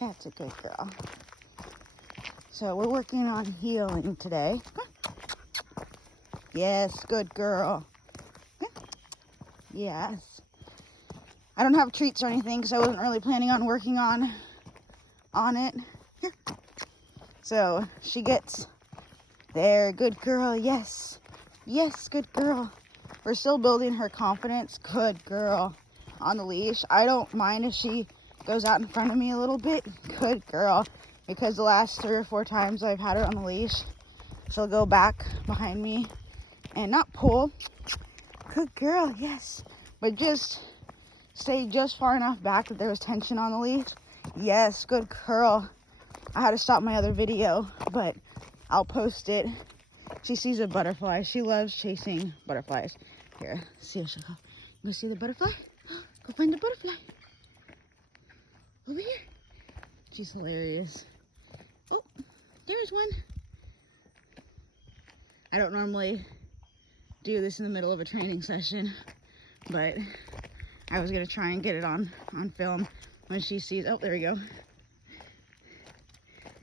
That's a good girl. So we're working on healing today. Yes, good girl. Yes. I don't have treats or anything because I wasn't really planning on working on it. Here. So she gets there. Good girl. Yes. Yes, good girl. We're still building her confidence. Good girl. On the leash. I don't mind if she goes out in front of me a little bit. Good girl. Because the last 3 or 4 times I've had her on the leash, she'll go back behind me and not pull. Good girl. Yes. But just stay just far enough back that there was tension on the leash. Yes, good girl. I had to stop my other video, but I'll post it. She sees a butterfly. She loves chasing butterflies. Here, see if she'll go. You see the butterfly? Go find the butterfly. Over here. She's hilarious. Oh, there's one. I don't normally do this in the middle of a training session, but I was gonna try and get it on film when she sees, oh, there we go.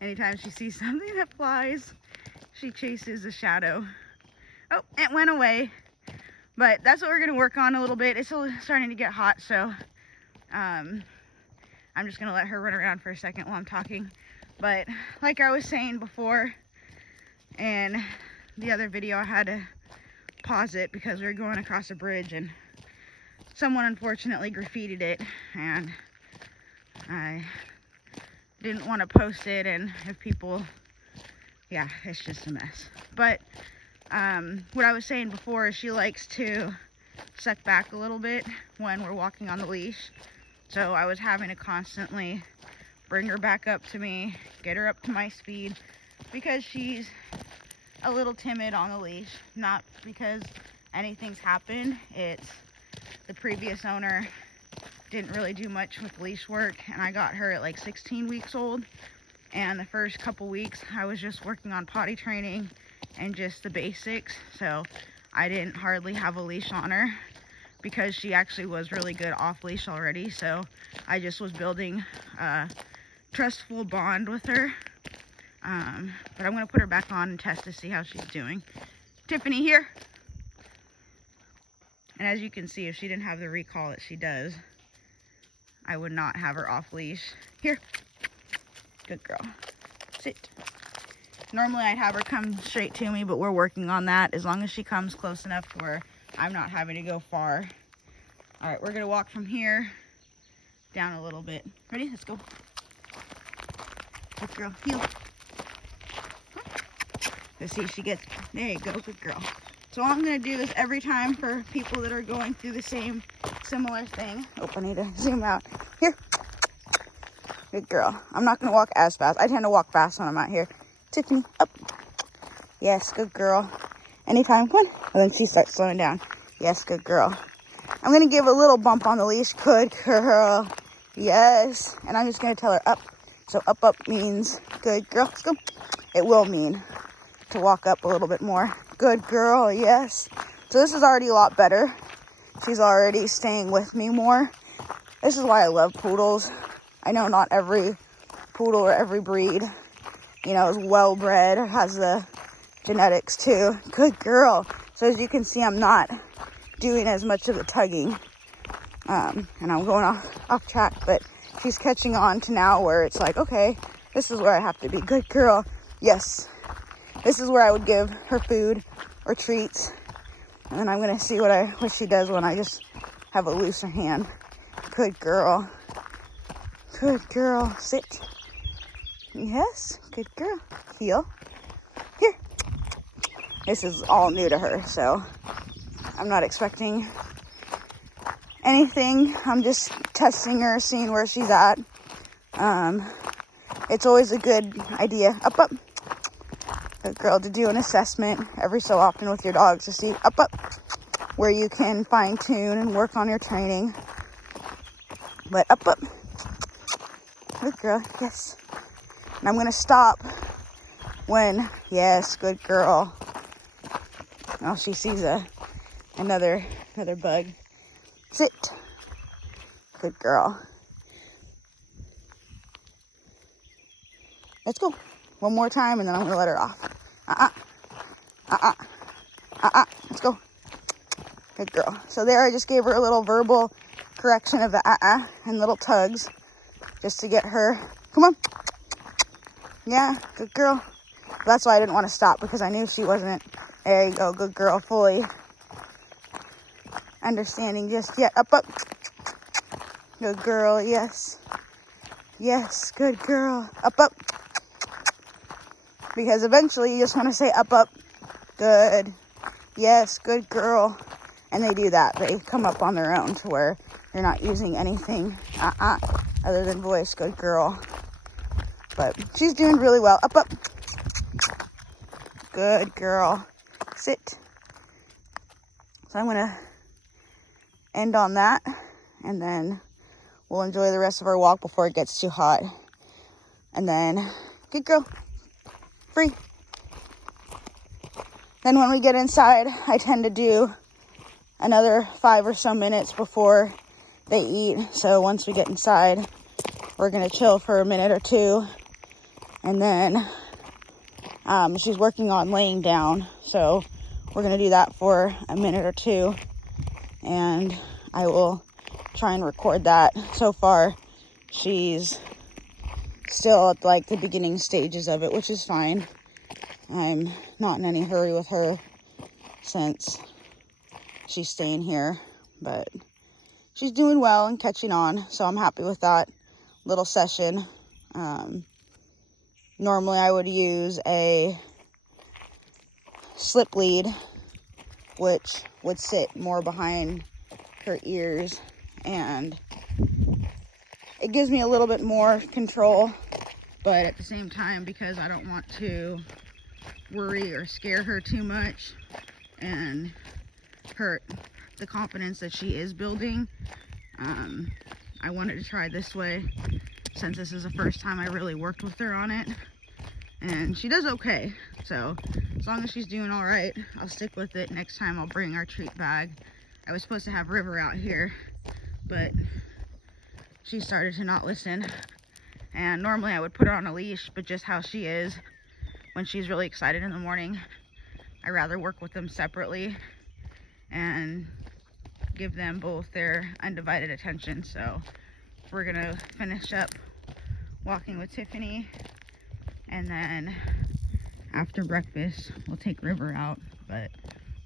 Anytime she sees something that flies, she chases a shadow. Oh, it went away. But that's what we're gonna work on a little bit. It's still starting to get hot, so I'm just gonna let her run around for a second while I'm talking. But like I was saying before, in the other video, I had to pause it because we were going across a bridge and someone unfortunately graffitied it, and I didn't want to post it, and if people, yeah, it's just a mess. But what I was saying before is she likes to suck back a little bit when we're walking on the leash. So I was having to constantly bring her back up to me, get her up to my speed, because she's a little timid on the leash. Not because anything's happened. It's the previous owner didn't really do much with leash work, and I got her at like 16 weeks old. And the first couple weeks I was just working on potty training and just the basics, so I didn't hardly have a leash on her because she actually was really good off leash already. So I just was building a trustful bond with her. But I'm gonna put her back on and test to see how she's doing. Tiffany, here. And as you can see, if she didn't have the recall that she does, I would not have her off leash. Here. Good girl. Sit. Normally I'd have her come straight to me, but we're working on that. As long as she comes close enough to where I'm not having to go far. All right, we're gonna walk from here down a little bit. Ready? Let's go. Good girl. Heel. Let's see if she gets, there you go, good girl. So all I'm gonna do is every time for people that are going through the same similar thing. Oh, I need to zoom out. Here. Good girl. I'm not gonna walk as fast. I tend to walk fast when I'm out here. Tiffany, up. Yes, good girl. Anytime, come on. And then she starts slowing down. Yes, good girl. I'm gonna give a little bump on the leash. Good girl. Yes. And I'm just gonna tell her up. So up means good girl. Let's go. It will mean to walk up a little bit more. Good girl, yes. So this is already a lot better. She's already staying with me more. This is why I love poodles. I know not every poodle or every breed, you know, is well bred or has the genetics too. Good girl. So as you can see, I'm not doing as much of the tugging. And I'm going off track, but she's catching on to now where it's like, okay, this is where I have to be. Good girl. Yes. This is where I would give her food or treats. And then I'm going to see what she does when I just have a looser hand. Good girl. Good girl. Sit. Yes. Good girl. Heel. Here. This is all new to her, so I'm not expecting anything. I'm just testing her, seeing where she's at. It's always a good idea. Up. Good girl, to do an assessment every so often with your dogs to see up, where you can fine tune and work on your training. But up. Good girl, yes. And I'm gonna stop when, yes, good girl. Oh, she sees another bug. Sit. Good girl. Let's go. One more time, and then I'm gonna let her off. Let's go. Good girl. So there, I just gave her a little verbal correction of the and little tugs, just to get her. Come on. Yeah, good girl. That's why I didn't want to stop, because I knew she wasn't. There you go, good girl. Fully understanding just yet. Up. Good girl. Yes. Yes, good girl. Up. Because eventually you just want to say up. Good. Yes, good girl. And they do that. They come up on their own to where you're not using anything other than voice. Good girl. But she's doing really well. Up. Good girl. Sit. So I'm going to end on that, and then we'll enjoy the rest of our walk before it gets too hot. And then, good girl. Free. Then when we get inside, I tend to do another 5 or so minutes before they eat. So once we get inside, we're going to chill for a minute or two. And then she's working on laying down. So we're going to do that for a minute or two. And I will try and record that. So far, she's still at like the beginning stages of it, which is fine. I'm not in any hurry with her since she's staying here, but she's doing well and catching on, so I'm happy with that little session. Normally I would use a slip lead, which would sit more behind her ears, and it gives me a little bit more control, but at the same time, because I don't want to worry or scare her too much and hurt the confidence that she is building, I wanted to try this way, since this is the first time I really worked with her on it, and she does okay. So as long as she's doing all right, I'll stick with it. Next time I'll bring our treat bag. I was supposed to have River out here, but she started to not listen, and normally I would put her on a leash, but just how she is when she's really excited in the morning, I rather work with them separately and give them both their undivided attention. So we're gonna finish up walking with Tiffany, and then after breakfast we'll take River out. But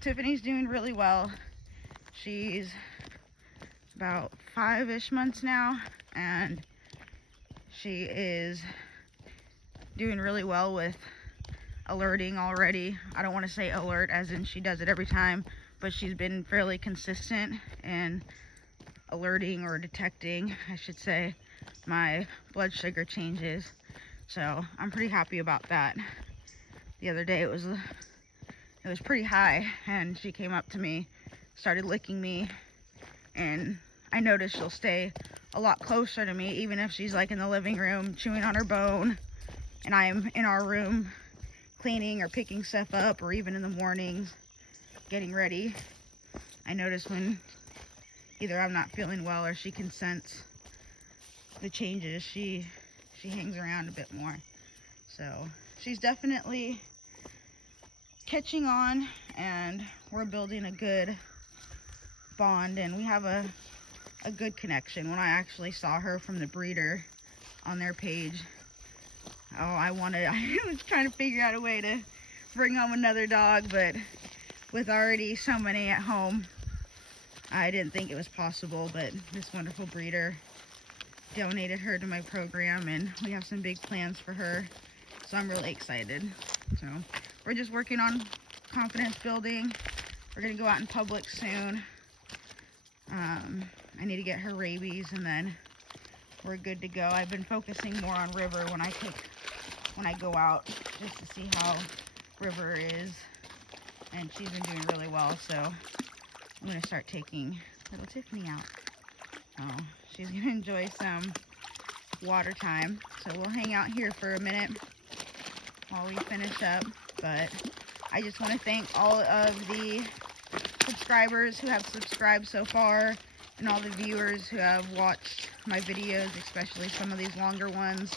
Tiffany's doing really well. She's about 5-ish months now, and she is doing really well with alerting already. I don't want to say alert as in she does it every time, but she's been fairly consistent in alerting, or detecting, I should say, my blood sugar changes. So I'm pretty happy about that. The other day it was pretty high, and she came up to me, started licking me, and I noticed she'll stay a lot closer to me, even if she's like in the living room chewing on her bone and I'm in our room cleaning or picking stuff up, or even in the mornings getting ready. I notice when either I'm not feeling well or she can sense the changes, she hangs around a bit more. So she's definitely catching on, and we're building a good bond, and we have a good connection. When I actually saw her from the breeder on their page, I was trying to figure out a way to bring home another dog, but with already so many at home, I didn't think it was possible. But this wonderful breeder donated her to my program, and we have some big plans for her, so I'm really excited. So we're just working on confidence building. We're gonna go out in public soon. I need to get her rabies, and then we're good to go. I've been focusing more on River when I go out, just to see how River is, and she's been doing really well. So I'm gonna start taking little Tiffany out. Oh, she's gonna enjoy some water time. So we'll hang out here for a minute while we finish up. But I just want to thank all of the subscribers who have subscribed so far, and all the viewers who have watched my videos, especially some of these longer ones.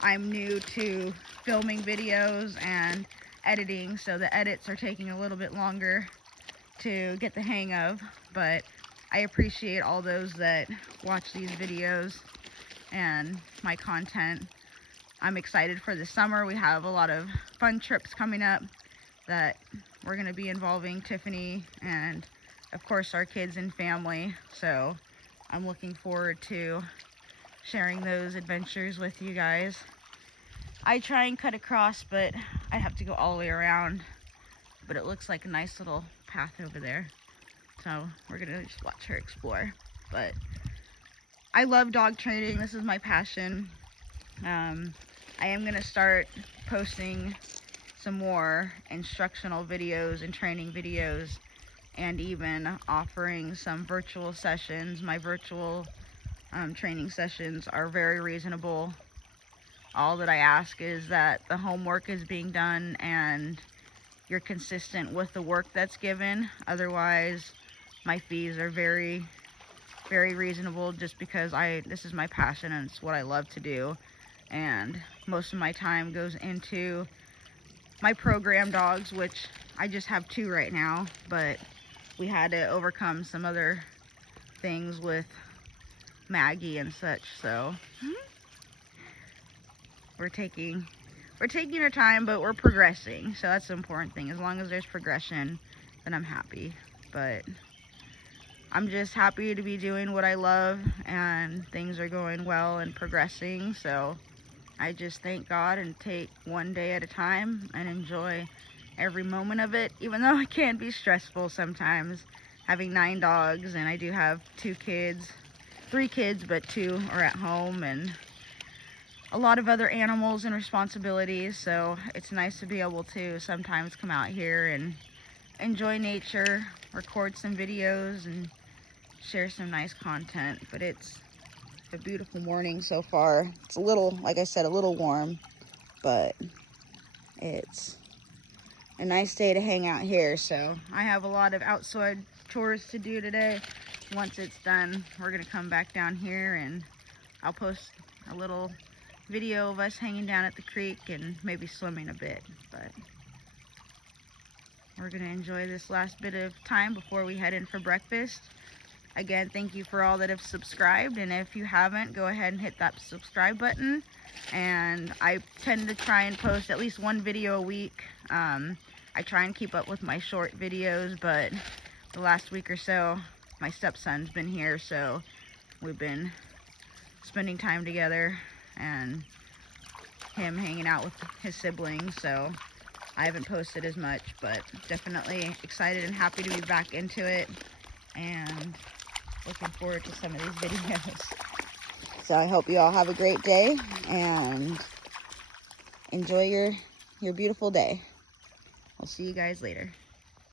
I'm new to filming videos and editing, so the edits are taking a little bit longer to get the hang of, but I appreciate all those that watch these videos and my content. I'm excited for the summer. We have a lot of fun trips coming up that we're going to be involving Tiffany and of course our kids and family, so I'm looking forward to sharing those adventures with you guys. I try and cut across, but I have to go all the way around, but it looks like a nice little path over there, so we're gonna just watch her explore. But I love dog training. This is my passion. I am gonna start posting some more instructional videos and training videos, and even offering some virtual sessions. My virtual training sessions are very reasonable. All that I ask is that the homework is being done and you're consistent with the work that's given. Otherwise, my fees are very, very reasonable, just because this is my passion and it's what I love to do. And most of my time goes into my program dogs, which I just have 2 right now, but we had to overcome some other things with Maggie and such, so we're taking our time, but we're progressing, so that's the important thing. As long as there's progression, then I'm happy. But I'm just happy to be doing what I love, and things are going well and progressing, so I just thank God and take one day at a time and enjoy every moment of it, even though it can be stressful sometimes, having 9 dogs, and I do have 3 kids, but 2 are at home, and a lot of other animals and responsibilities, so it's nice to be able to sometimes come out here and enjoy nature, record some videos, and share some nice content. But it's a beautiful morning so far. It's a little, like I said, a little warm, but it's a nice day to hang out here. So I have a lot of outside chores to do today. Once it's done, we're gonna come back down here and I'll post a little video of us hanging down at the creek and maybe swimming a bit. But we're gonna enjoy this last bit of time before we head in for breakfast. Again, thank you for all that have subscribed, and if you haven't, go ahead and hit that subscribe button. And I tend to try and post at least 1 video a week. I try and keep up with my short videos, but the last week or so, my stepson's been here, so we've been spending time together and him hanging out with his siblings, so I haven't posted as much, but definitely excited and happy to be back into it, and looking forward to some of these videos. So I hope you all have a great day and enjoy your beautiful day. I'll see you guys later.